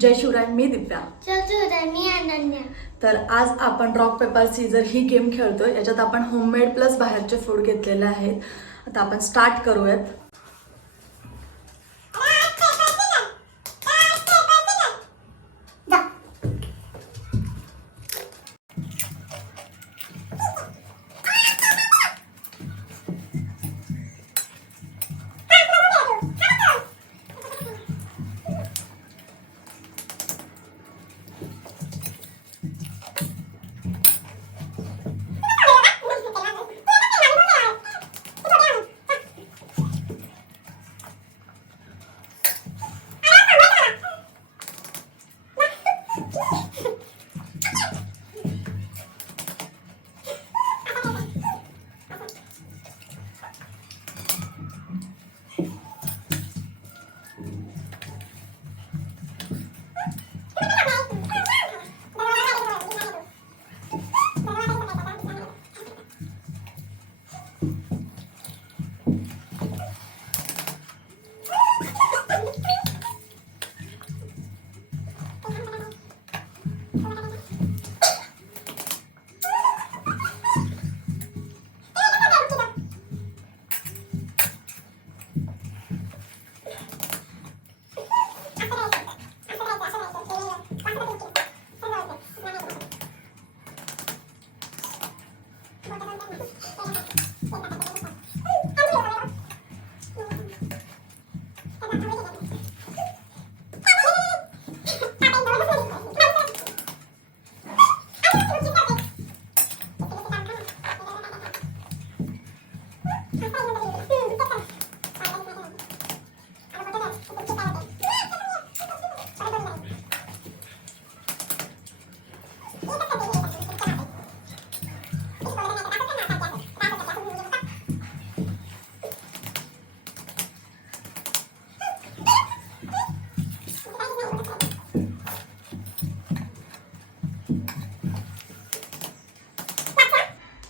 जय शिवराय, मी दिव्या. जय शिवराय, मी अनन्या. तर आज आपण रॉक पेपर सीजर ही गेम खेळतोय. याच्यात आपण होममेड प्लस बाहेरचे फूड घेतलेले आहेत. आता आपण स्टार्ट करूयात.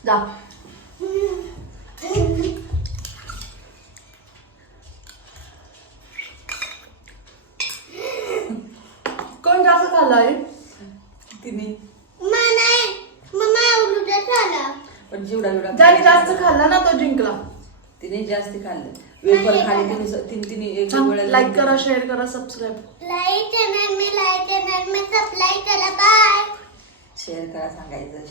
जा. कोण जास्त खाल्लाय? तिने पण ज्याने जास्त खाल्ला ना तो जिंकला. तिने जास्त खाल्लं. वेफर खाली तिने एक वेळा लाईक करा, शेअर करा, सबस्क्राईब. लाईक चॅनल मी सब्सक्राइब करा. बाय. शेअर करा सांगायचं.